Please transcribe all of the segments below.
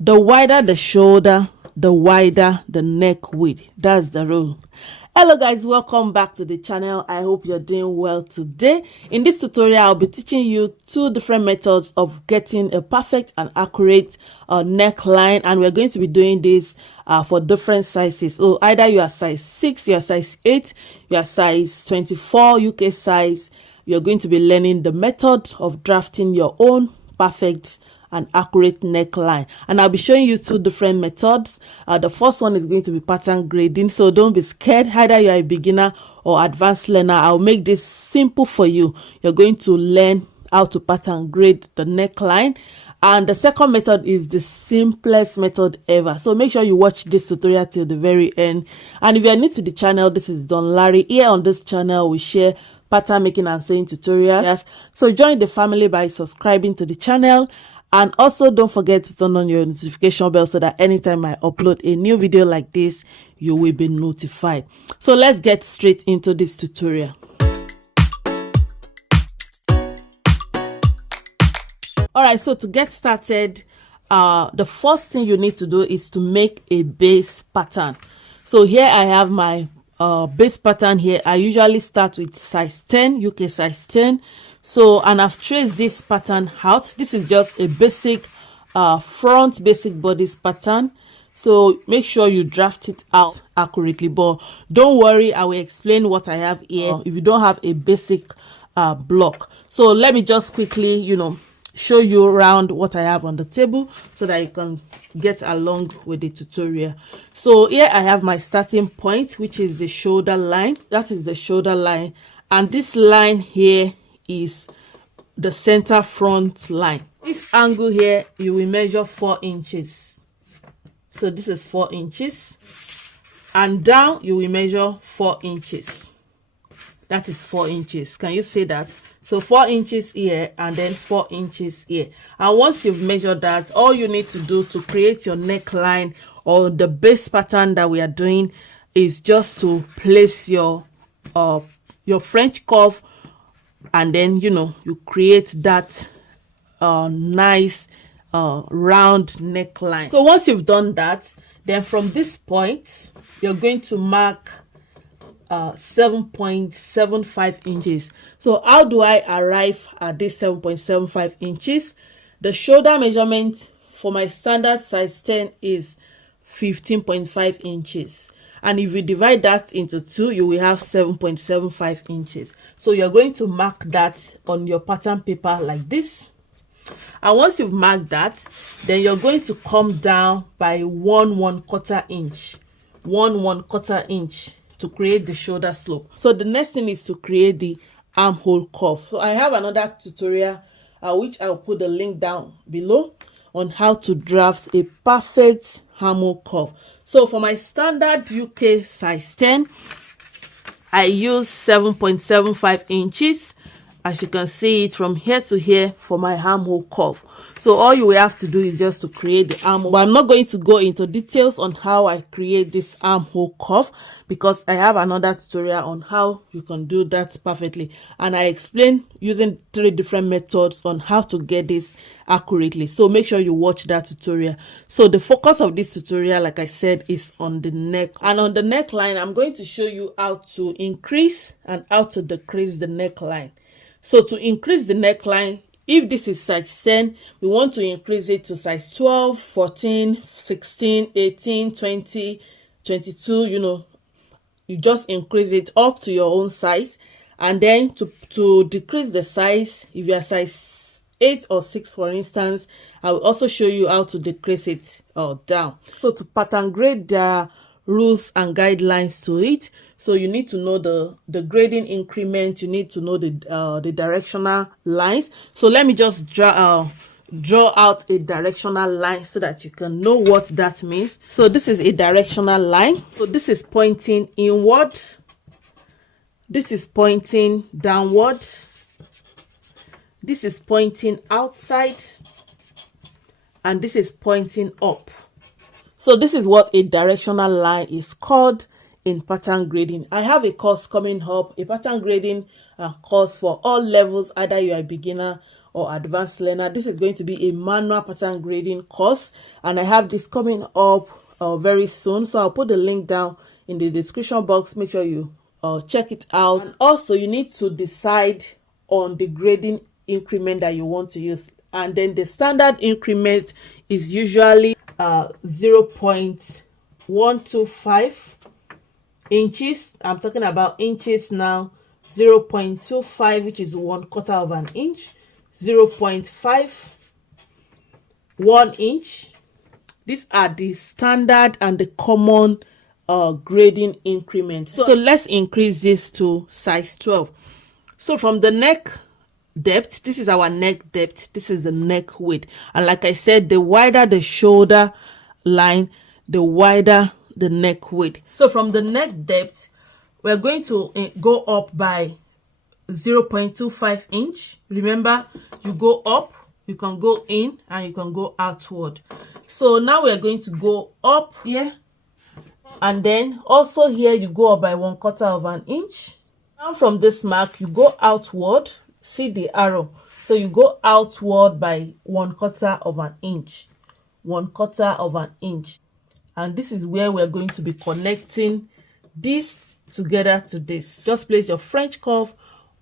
The wider the shoulder, the wider the neck width. That's the rule. Hello guys, welcome back to the channel. I hope you're doing well today. In this tutorial, I'll be teaching you two different methods of getting a perfect and accurate neckline, and we're going to be doing this for different sizes. So either you are size 6, you are size 8, you are size 24 UK size. You're going to be learning the method of drafting your own perfect and accurate neckline, and I'll be showing you two different methods. The first one is going to be pattern grading, so don't be scared. Either you're a beginner or advanced learner, I'll make this simple for you. You're going to learn how to pattern grade the neckline. And the second method is the simplest method ever, so make sure you watch this tutorial till the very end. And if you're new to the channel, this is Donlarrie. Here on this channel we share pattern making and sewing tutorials, so join the family by subscribing to the channel. And also don't forget to turn on your notification bell so that anytime I upload a new video like this, you will be notified. So let's get straight into this tutorial. Alright, so to get started, the first thing you need to do is to make a base pattern. So here I have my base pattern here. I usually start with size 10, UK size 10. So, and I've traced this pattern out. This is just a basic front basic bodice pattern. So make sure you draft it out accurately, but don't worry, I will explain what I have here if you don't have a basic block. So let me just quickly, show you around what I have on the table so that you can get along with the tutorial. So here I have my starting point, which is the shoulder line. That is the shoulder line, and this line here is the center front line. This angle here, you will measure 4 inches. So this is 4 inches, and down you will measure 4 inches. That is 4 inches. Can you see that? So 4 inches here and then 4 inches here. And once you've measured that, all you need to do to create your neckline or the base pattern that we are doing is just to place your French curve, and then you create that nice round neckline. So once you've done that, then from this point you're going to mark 7.75 inches. So how do I arrive at this 7.75 inches? The shoulder measurement for my standard size 10 is 15.5 inches. And if you divide that into 2, you will have 7.75 inches. So you're going to mark that on your pattern paper like this. And once you've marked that, then you're going to come down by 1/4 inch. 1/4 inch to create the shoulder slope. So the next thing is to create the armhole curve. So I have another tutorial which I'll put the link down below on how to draft a perfect armhole curve. So for my standard UK size 10, I use 7.75 inches. As you can see it from here to here for my armhole curve. So all you will have to do is just to create the armhole. But I'm not going to go into details on how I create this armhole curve because I have another tutorial on how you can do that perfectly. And I explain using 3 different methods on how to get this accurately. So make sure you watch that tutorial. So the focus of this tutorial, like I said, is on the neck. And on the neckline, I'm going to show you how to increase and how to decrease the neckline. So to increase the neckline, if this is size 10, we want to increase it to size 12, 14, 16, 18, 20, 22, you just increase it up to your own size. And then to decrease the size, if you are size 8 or 6, for instance, I will also show you how to decrease it down. So to pattern grade, there are rules and guidelines to it. So you need to know the grading increment. You need to know the directional lines. So let me just draw out a directional line so that you can know what that means. So this is a directional line. So this is pointing inward. This is pointing downward. This is pointing outside. And this is pointing up. So this is what a directional line is called in pattern grading. I have a course coming up, a pattern grading course for all levels, either you are a beginner or advanced learner, this is going to be a manual pattern grading course, and I have this coming up very soon. So I'll put the link down in the description box. Make sure you check it out. And also, you need to decide on the grading increment that you want to use, and then the standard increment is usually 0.125 inches. I'm talking about inches now. 0.25, which is 1/4 of an inch, 0.5, 1 inch. These are the standard and the common grading increments. So let's increase this to size 12. So from the neck depth, this is our neck depth, this is the neck width, and like I said, the wider the shoulder line, the wider the neck width. So from the neck depth, we're going to go up by 0.25 inch. Remember, you go up, you can go in, and you can go outward. So now we're going to go up here, and then also here you go up by 1/4 of an inch. Now from this mark, you go outward. See the arrow, so you go outward by 1/4 of an inch, 1/4 of an inch, and this is where we're going to be connecting this together to this. Just place your French curve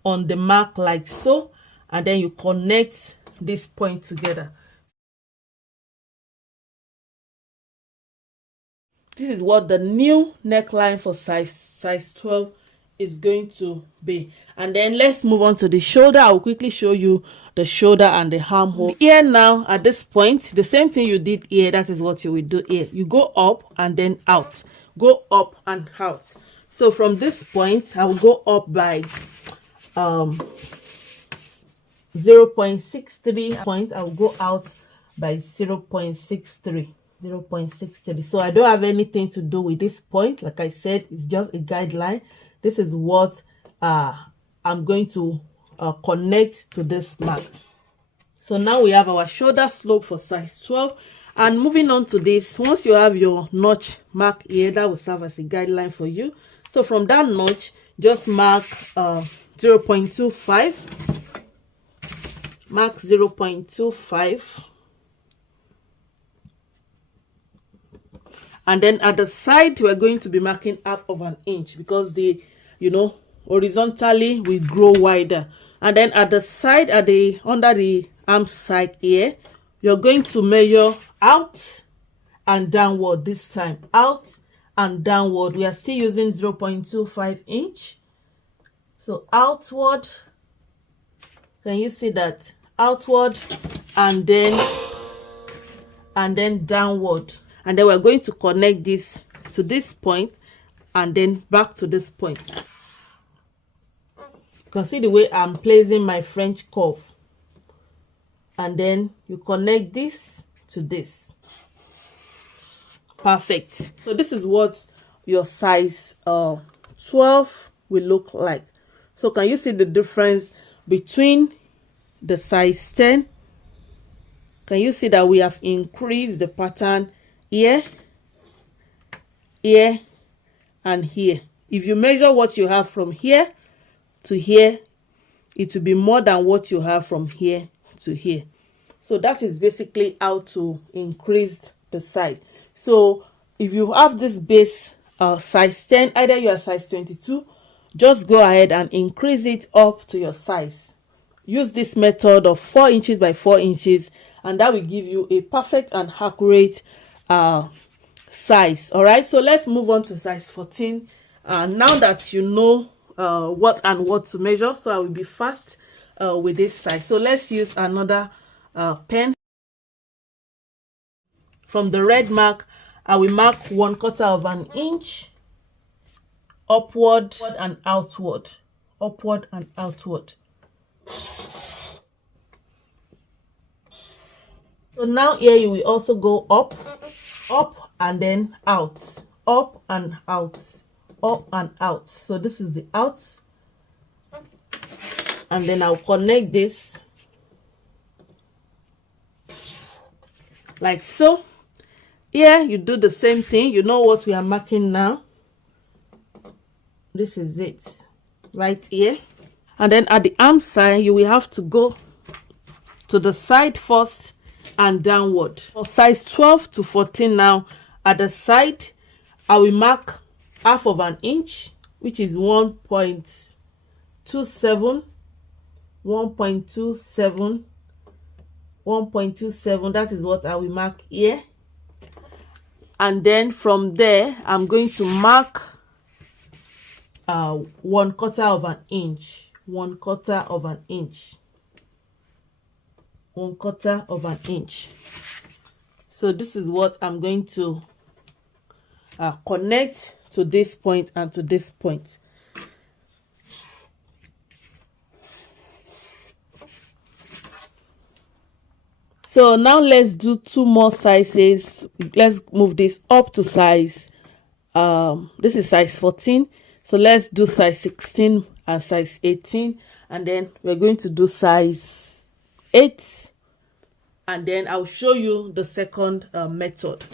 on the mark like so, and then you connect this point together. This is what the new neckline for size 12 is going to be. And then let's move on to the shoulder. I'll quickly show you the shoulder and the armhole. Here now, at this point, the same thing you did here, that is what you will do here. You go up and then out. Go up and out. So from this point, I will go up by 0.63 point. I will go out by 0.63. 0.63. So I don't have anything to do with this point. Like I said, it's just a guideline. This is what I'm going to connect to this mark. So now we have our shoulder slope for size 12. And moving on to this, once you have your notch mark here, that will serve as a guideline for you. So from that notch, just mark 0.25. Mark 0.25. And then at the side, we're going to be marking 1/2 of an inch, because the, horizontally we grow wider. And then at the side, under the arm side here, you're going to measure out and downward this time. Out and downward. We are still using 0.25 inch. So outward, can you see that? Outward and then downward. And then we're going to connect this to this point and then back to this point. You can see the way I'm placing my French curve. And then you connect this to this. Perfect. So this is what your size 12 will look like. So can you see the difference between the size 10? Can you see that we have increased the pattern here, here, and here? If you measure what you have from here to here, it will be more than what you have from here to here. So that is basically how to increase the size. So if you have this base size 10, either you are size 22, just go ahead and increase it up to your size. Use this method of 4 inches by 4 inches, and that will give you a perfect and accurate size. All right, so let's move on to size 14. Now that you know what to measure, so I will be fast with this size. So let's use another pen. From the red mark, I will mark 1/4 of an inch upward and outward, upward and outward. So now here you will also go up, up and then out, up and out, up and out. So this is the out, and then I'll connect this like so. Here you do the same thing. You know what we are marking now. This is it right here. And then at the arm side, you will have to go to the side first and downward. For size 12 to 14 now, at the side I will mark half of an inch, which is 1.27, 1.27, 1.27. that is what I will mark here. And then from there I'm going to mark 1/4 of an inch, 1/4 of an inch, 1/4 of an inch. So this is what I'm going to connect to this point and to this point. So now let's do 2 more sizes. Let's move this up to size this is size 14, so let's do size 16 and size 18, and then we're going to do size 8, and then I'll show you the second method.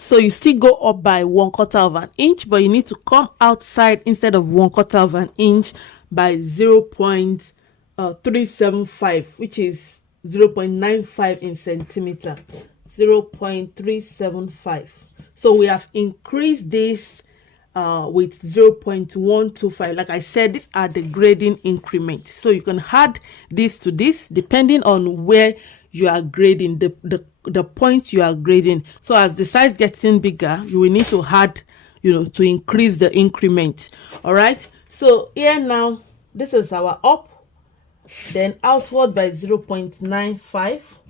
So you still go up by 1/4 of an inch, but you need to come outside instead of 1/4 of an inch by 0.375, which is 0.95 in centimeter, 0.375. So we have increased this with 0.125. Like I said, these are the grading increments, so you can add this to this depending on where you are grading, the point you are grading. So as the size gets bigger, you will need to add, to increase the increment. All right, so here now, this is our up, then outward by 0.95.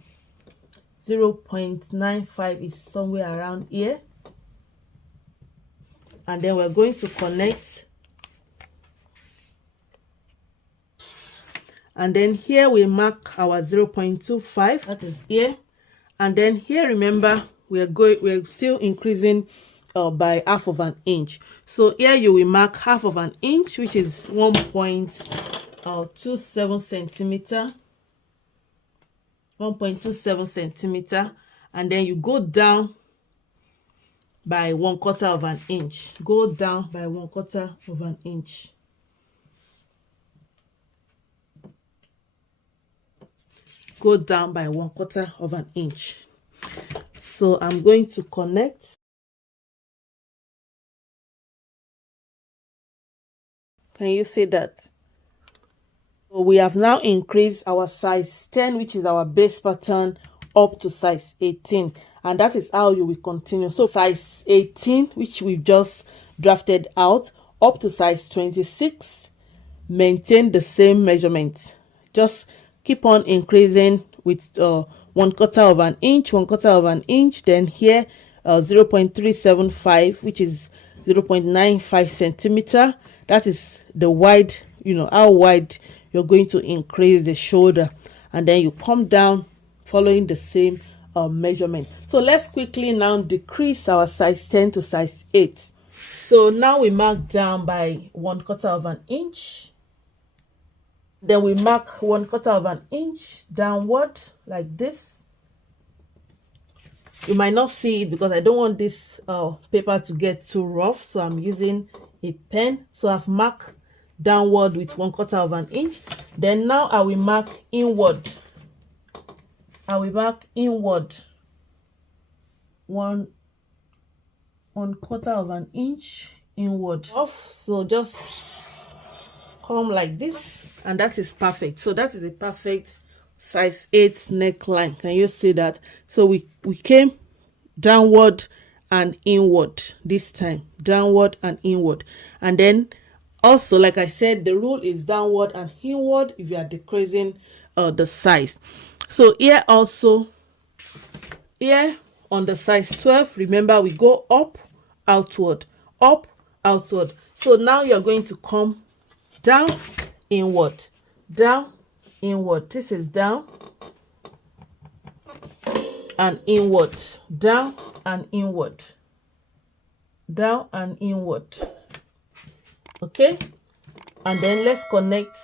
0.95 is somewhere around here, and then we're going to connect. And then here we mark our 0.25, that is here. And then here, remember, we're still increasing by half of an inch. So here you will mark half of an inch, which is 1.27 centimeter, 1.27 centimeter, and then you go down by 1/4 of an inch. Go down by 1/4 of an inch. Go down by 1/4 of an inch. So I'm going to connect. Can you see that? So we have now increased our size 10, which is our base pattern, up to size 18, and that is how you will continue. So size 18, which we've just drafted out, up to size 26, maintain the same measurement. Just keep on increasing with 1/4 of an inch, 1/4 of an inch. Then here 0.375, which is 0.95 centimeter. That is the wide, how wide you're going to increase the shoulder, and then you come down following the same measurement. So let's quickly now decrease our size 10 to size 8. So now we mark down by 1/4 of an inch. Then we mark 1/4 of an inch downward like this. You might not see it because I don't want this paper to get too rough, so I'm using a pen. So I've marked downward with 1/4 of an inch. Then now I will mark inward. I will mark inward 1/4 of an inch inward off. So just come like this, and that is perfect. So that is a perfect size 8 neckline. Can you see that? So we came downward and inward this time, downward and inward. And then also, like I said, the rule is downward and inward if you are decreasing the size. So here also, here on the size 12, remember we go up, outward, up, outward. So now you're going to come down, inward, down, inward. This is down, and inward, down and inward, down and inward. Okay, and then let's connect.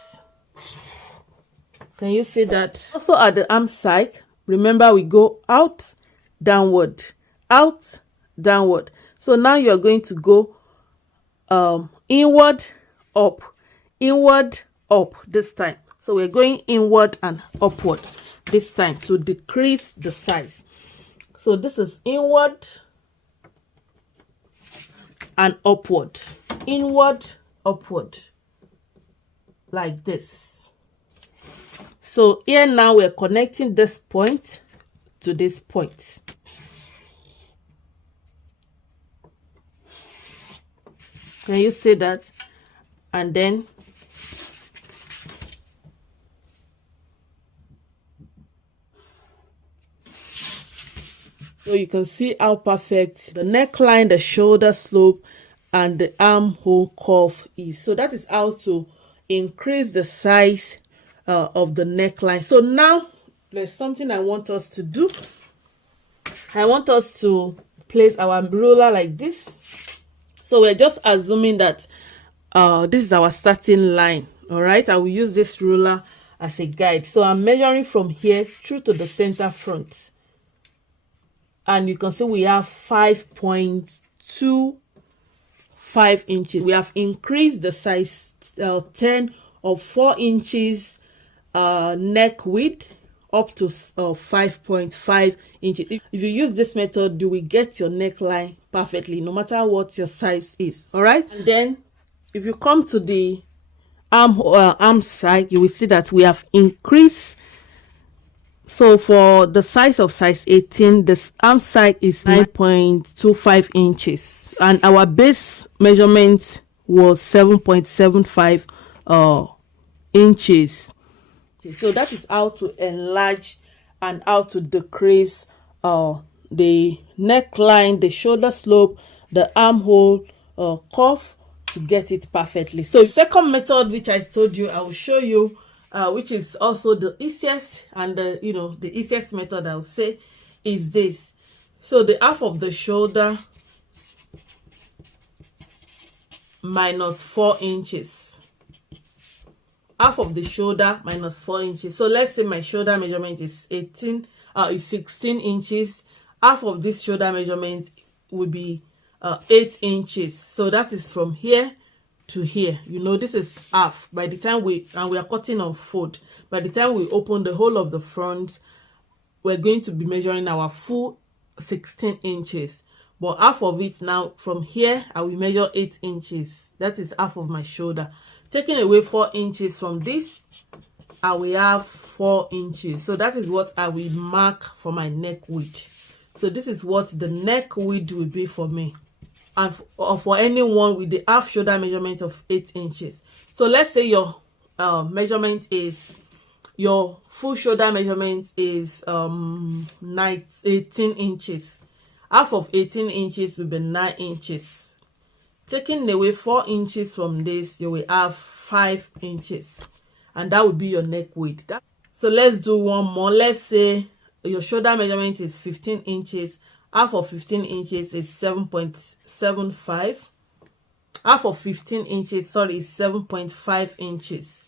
Can you see that? Also at the arm side, remember we go out, downward, out, downward. So now you're going to go inward, up this time. So we're going inward and upward this time to decrease the size. So this is inward and upward, inward, upward, like this. So here now we're connecting this point to this point. Can you see that? And then so you can see how perfect the neckline, the shoulder slope, and the armhole curve is. So that is how to increase the size of the neckline. So now there's something I want us to do. I want us to place our ruler like this. So we're just assuming that this is our starting line. All right, I will use this ruler as a guide. So I'm measuring from here through to the center front, and you can see we have 5.25 inches. We have increased the size 10 of 4 inches neck width up to 5.5 inches. If you use this method, you will get your neckline perfectly, no matter what your size is. All right, and then if you come to the arm side, you will see that we have increased. So for the size of size 18, the arm side is 9.25 inches, and our base measurement was 7.75 inches. So that is how to enlarge and how to decrease the neckline, the shoulder slope, the armhole curve to get it perfectly. So the second method, which I told you I will show you, which is also the easiest and the easiest method I would say, is this. So the half of the shoulder minus 4 inches. Half of the shoulder minus 4 inches. So let's say my shoulder measurement is 16 inches. Half of this shoulder measurement would be 8 inches. So that is from here to here. This is half. By the time we are cutting on fold, by the time we open the whole of the front, we're going to be measuring our full 16 inches. But half of it now, from here I will measure 8 inches. That is half of my shoulder. Taking away 4 inches from this, I will have 4 inches. So that is what I will mark for my neck width. So this is what the neck width will be for me, and for anyone with the half shoulder measurement of 8 inches. So let's say your measurement is, your full shoulder measurement is 18 inches. Half of 18 inches will be 9 inches. Taking away 4 inches from this, you will have 5 inches, and that will be your neck width. So let's do one more. Let's say your shoulder measurement is 15 inches. Half of 15 inches is 7.75. Half of 15 inches, sorry, is 7.5 inches.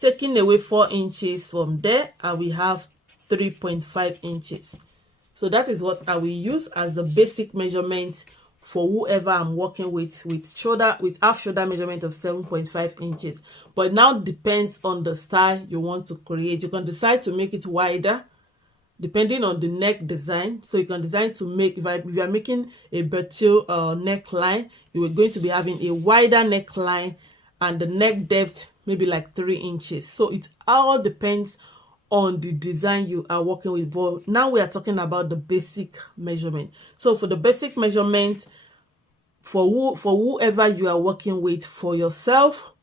Taking away 4 inches from there, I will have 3.5 inches. So that is what I will use as the basic measurement for whoever I'm working with half shoulder measurement of 7.5 inches. But now depends on the style you want to create. You can decide to make it wider depending on the neck design. So you can decide to make, if you are making a Bertil neckline, you are going to be having a wider neckline and the neck depth maybe like 3 inches. So it all depends on the design you are working with. But now we are talking about the basic measurement. So for the basic measurement, for whoever you are working with, for yourself,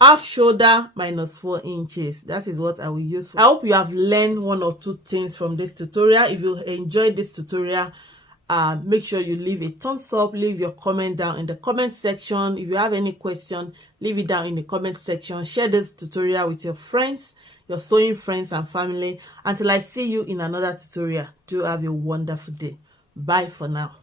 half shoulder minus 4 inches. That is what I will use. I hope you have learned 1 or 2 things from this tutorial. If you enjoyed this tutorial, Make sure you leave a thumbs up, leave your comment down in the comment section. If you have any question, leave it down in the comment section. Share this tutorial with your friends, your sewing friends and family. Until I see you in another tutorial, do have a wonderful day. Bye for now.